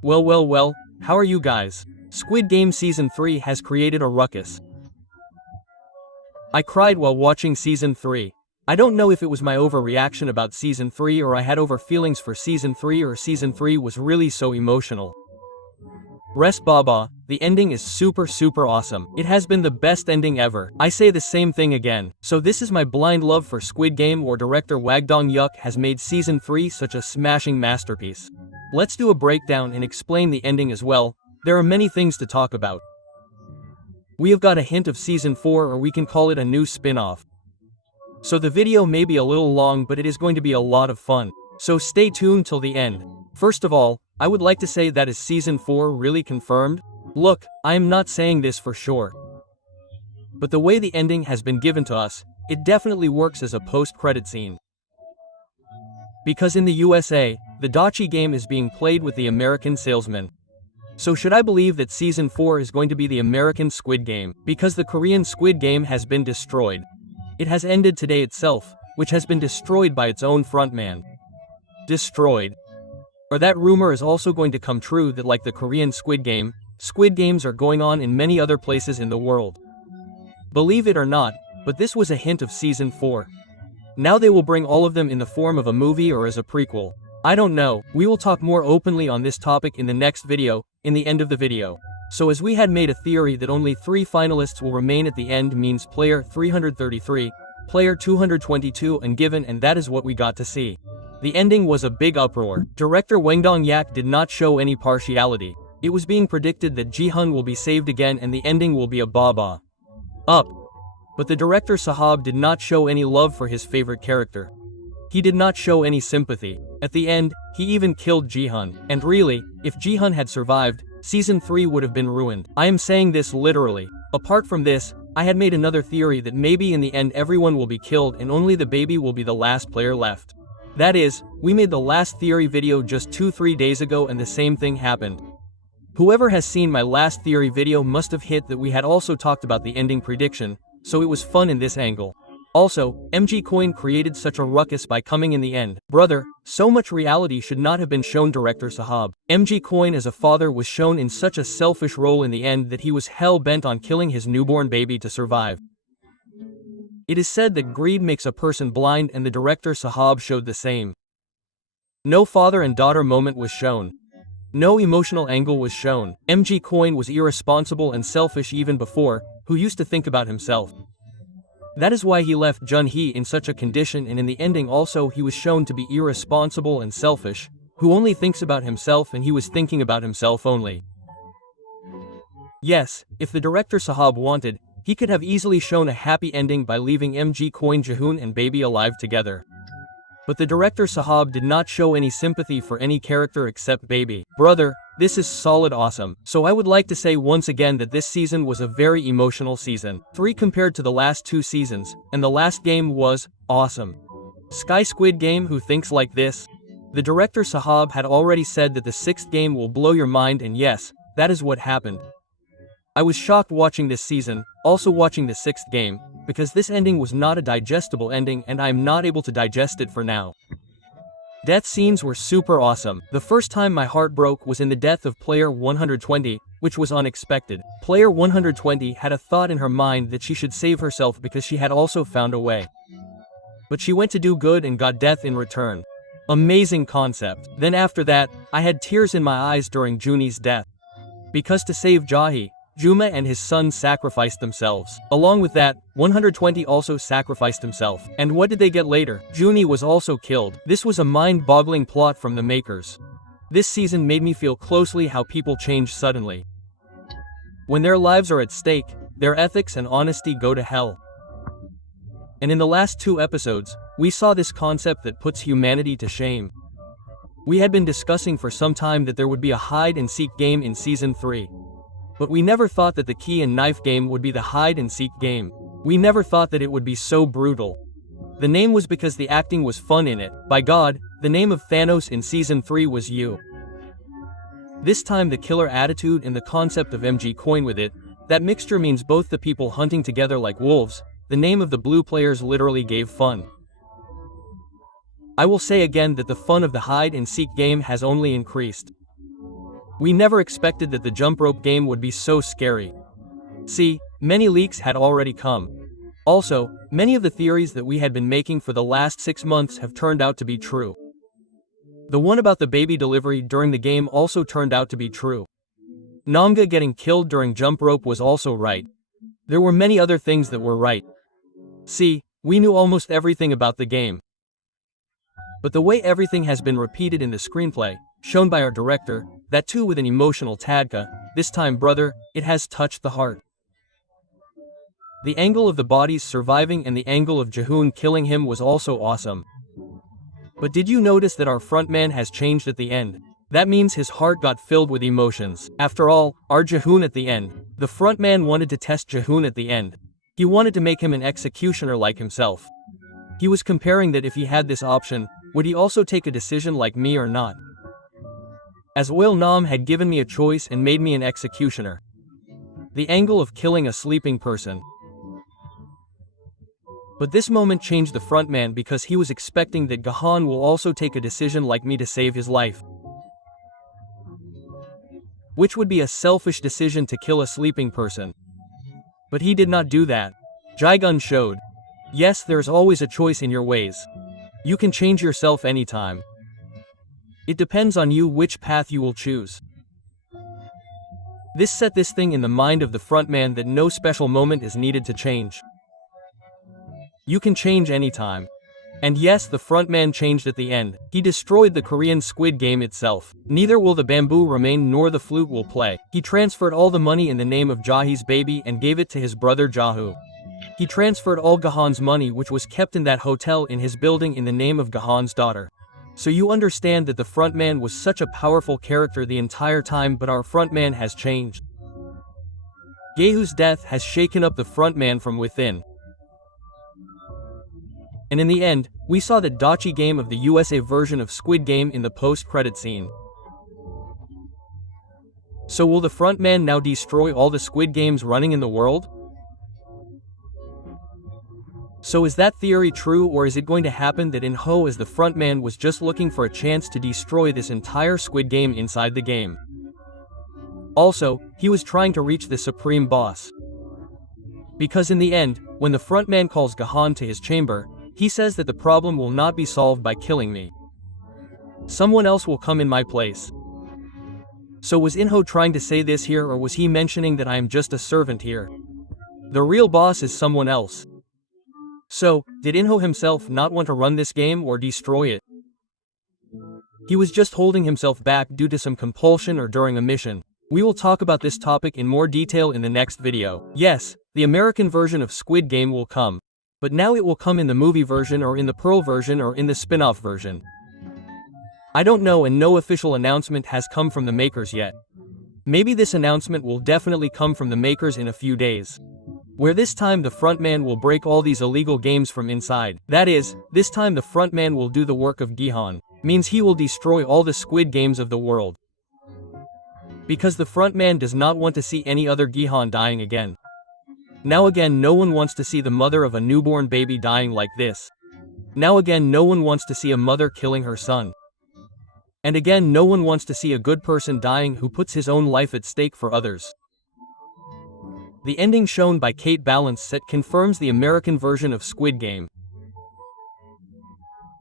Well, how are you guys? Squid Game Season 3 has created a ruckus. I cried while watching Season 3. I don't know if it was my overreaction about Season 3 or I had over feelings for Season 3 or Season 3 was really so emotional. Res Baba, the ending is super awesome. It has been the best ending ever. I say the same thing again. So this is my blind love for Squid Game, or director Wagdong Yuk has made Season 3 such a smashing masterpiece. Let's do a breakdown and explain the ending as well. There are many things to talk about. We have got a hint of Season 4, or we can call it a new spin-off. So the video may be a little long, but it is going to be a lot of fun. So stay tuned till the end. First of all, I would like to say that is Season 4 really confirmed? Look, I am not saying this for sure. But the way the ending has been given to us, it definitely works as a post-credit scene. Because in the USA, the Dachi game is being played with the American salesman. So should I believe that Season 4 is going to be the American Squid Game? Because the Korean Squid Game has been destroyed. It has ended today itself, which has been destroyed by its own frontman. Destroyed. Or that rumor is also going to come true that like the Korean Squid Game, Squid Games are going on in many other places in the world. Believe it or not, but this was a hint of Season 4. Now they will bring all of them in the form of a movie or as a prequel. I don't know, we will talk more openly on this topic in the next video, in the end of the video. So as we had made a theory that only 3 finalists will remain at the end means player 333, player 222 and Gi-hun, and that is what we got to see. The ending was a big uproar. Director Wagdong Yuk did not show any partiality. It was being predicted that Gi-hun will be saved again and the ending will be a ba-ba. Up. But the director Sahab did not show any love for his favorite character. He did not show any sympathy. At the end, he even killed Gi-hun. And really, if Gi-hun had survived, Season 3 would have been ruined. I am saying this literally. Apart from this, I had made another theory that maybe in the end everyone will be killed and only the baby will be the last player left. That is, we made the last theory video just 2-3 days ago and the same thing happened. Whoever has seen my last theory video must have hit that we had also talked about the ending prediction, so it was fun in this angle. Also, Gi-hun created such a ruckus by coming in the end. Brother, so much reality should not have been shown. Director Sahab. Gi-hun as a father was shown in such a selfish role in the end that he was hell-bent on killing his newborn baby to survive. It is said that greed makes a person blind, and the director Sahab showed the same. No father and daughter moment was shown. No emotional angle was shown. Gi-hun was irresponsible and selfish even before, who used to think about himself. That is why he left Jun-hee in such a condition, and in the ending also he was shown to be irresponsible and selfish, who only thinks about himself, and he was thinking about himself only. Yes, if the director Sahab wanted, he could have easily shown a happy ending by leaving Gi-hun, Gi-hun and baby alive together. But the director Sahab did not show any sympathy for any character except baby. Brother, this is solid awesome. So I would like to say once again that this season was a very emotional season. 3 compared to the last 2 seasons, and the last game was awesome. Sky Squid Game, who thinks like this? The director Sahab had already said that the 6th game will blow your mind, and yes, that is what happened. I was shocked watching this season, also watching the 6th game, because this ending was not a digestible ending and I am not able to digest it for now. Death scenes were super awesome. The first time my heart broke was in the death of player 120, which was unexpected. Player 120 had a thought in her mind that she should save herself because she had also found a way. But she went to do good and got death in return. Amazing concept. Then after that, I had tears in my eyes during Juni's death. Because to save Jae, Juma and his son sacrificed themselves. Along with that, 120 also sacrificed himself. And what did they get later? Juni was also killed. This was a mind-boggling plot from the makers. This season made me feel closely how people change suddenly. When their lives are at stake, their ethics and honesty go to hell. And in the last 2 episodes, we saw this concept that puts humanity to shame. We had been discussing for some time that there would be a hide-and-seek game in Season 3. But we never thought that the key and knife game would be the hide-and-seek game. We never thought that it would be so brutal. The name was because the acting was fun in it. By God, the name of Thanos in Season 3 was you. This time the killer attitude and the concept of Gi-hun with it, that mixture means both the people hunting together like wolves. The name of the blue players literally gave fun. I will say again that the fun of the hide-and-seek game has only increased. We never expected that the jump rope game would be so scary. See, many leaks had already come. Also, many of the theories that we had been making for the last 6 months have turned out to be true. The one about the baby delivery during the game also turned out to be true. Namga getting killed during jump rope was also right. There were many other things that were right. See, we knew almost everything about the game. But the way everything has been repeated in the screenplay, shown by our director, that too with an emotional tadka, this time brother, it has touched the heart. The angle of the bodies surviving and the angle of Gi-hun killing him was also awesome. But did you notice that our frontman has changed at the end? That means his heart got filled with emotions. After all, our Gi-hun at the end. The frontman wanted to test Gi-hun at the end. He wanted to make him an executioner like himself. He was comparing that if he had this option, would he also take a decision like me or not? As Oil Nam had given me a choice and made me an executioner. The angle of killing a sleeping person. But this moment changed the frontman because he was expecting that Gi-hun will also take a decision like me to save his life. Which would be a selfish decision to kill a sleeping person. But he did not do that. Gi-hun showed. Yes, there's always a choice in your ways. You can change yourself anytime. It depends on you which path you will choose. This set this thing in the mind of the frontman that no special moment is needed to change. You can change anytime. And yes, the frontman changed at the end. He destroyed the Korean Squid Game itself. Neither will the bamboo remain nor the flute will play. He transferred all the money in the name of Jahee's baby and gave it to his brother Gi-hun. He transferred all Gi-hun's money which was kept in that hotel in his building in the name of Gi-hun's daughter. So you understand that the frontman was such a powerful character the entire time, but our frontman has changed. Gi-hun's death has shaken up the frontman from within. And in the end, we saw the Dachi game of the USA version of Squid Game in the post-credit scene. So will the frontman now destroy all the Squid Games running in the world? So is that theory true, or is it going to happen that In-ho as the frontman was just looking for a chance to destroy this entire Squid Game inside the game? Also, he was trying to reach the supreme boss. Because in the end, when the frontman calls Gi-hun to his chamber, he says that the problem will not be solved by killing me. Someone else will come in my place. So was In-ho trying to say this here, or was he mentioning that I am just a servant here? The real boss is someone else. So, did In-ho himself not want to run this game or destroy it? He was just holding himself back due to some compulsion or during a mission. We will talk about this topic in more detail in the next video. Yes, the American version of Squid Game will come. But now it will come in the movie version or in the Pearl version or in the spin-off version. I don't know, and no official announcement has come from the makers yet. Maybe this announcement will definitely come from the makers in a few days. Where this time the frontman will break all these illegal games from inside. That is, this time the frontman will do the work of Gi-hun. Means he will destroy all the Squid Games of the world. Because the frontman does not want to see any other Gi-hun dying again. Now again, no one wants to see the mother of a newborn baby dying like this. Now again, no one wants to see a mother killing her son. And again, no one wants to see a good person dying who puts his own life at stake for others. The ending shown by Kate Balance set confirms the American version of Squid Game.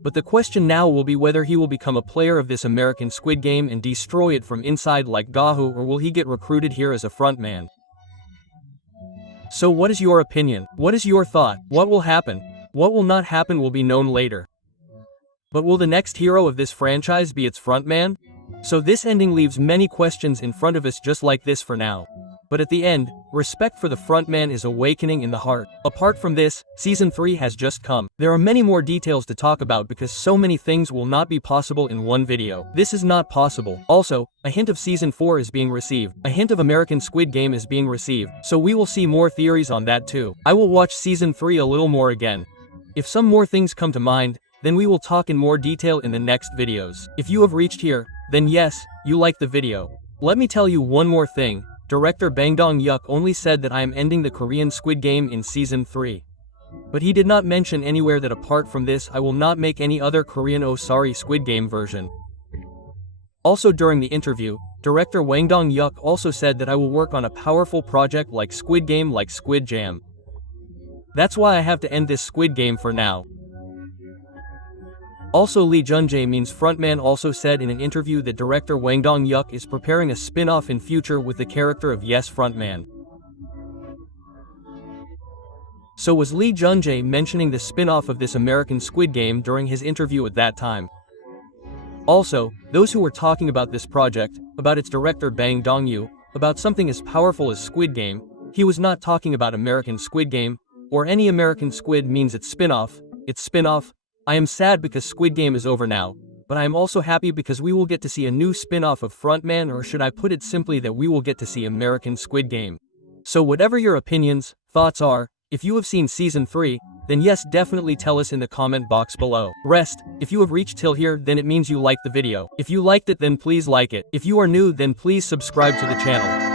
But the question now will be whether he will become a player of this American Squid Game and destroy it from inside like Gi-hun, or will he get recruited here as a frontman? So what is your opinion? What is your thought? What will happen? What will not happen will be known later. But will the next hero of this franchise be its frontman? So this ending leaves many questions in front of us just like this for now. But at the end, respect for the frontman is awakening in the heart. Apart from this, Season 3 has just come. There are many more details to talk about because so many things will not be possible in one video. This is not possible. Also, a hint of Season 4 is being received. A hint of American Squid Game is being received. So we will see more theories on that too. I will watch Season 3 a little more again. If some more things come to mind, then we will talk in more detail in the next videos. If you have reached here, then yes, you like the video. Let me tell you one more thing. Director Bang Dong-hyuk only said that I am ending the Korean Squid Game in Season 3. But he did not mention anywhere that apart from this I will not make any other Korean Squid Game version. Also during the interview, director Wang Dong-yuk also said that I will work on a powerful project like Squid Game, like Squid Jam. That's why I have to end this Squid Game for now. Also, Lee Jun-jae-min's frontman also said in an interview that director Wang Dong-yuk is preparing a spin-off in future with the character of Yes frontman. So was Lee Jun-jae mentioning the spin-off of this American Squid Game during his interview at that time? Also, those who were talking about this project, about its director Bang Dong-yu, about something as powerful as Squid Game, he was not talking about American Squid Game, or any American Squid means it's spin-off, I am sad because Squid Game is over now, but I am also happy because we will get to see a new spin-off of Frontman, or should I put it simply that we will get to see American Squid Game. So whatever your opinions, thoughts are, if you have seen Season 3, then yes, definitely tell us in the comment box below. Rest, if you have reached till here, then it means you liked the video. If you liked it, then please like it. If you are new, then please subscribe to the channel.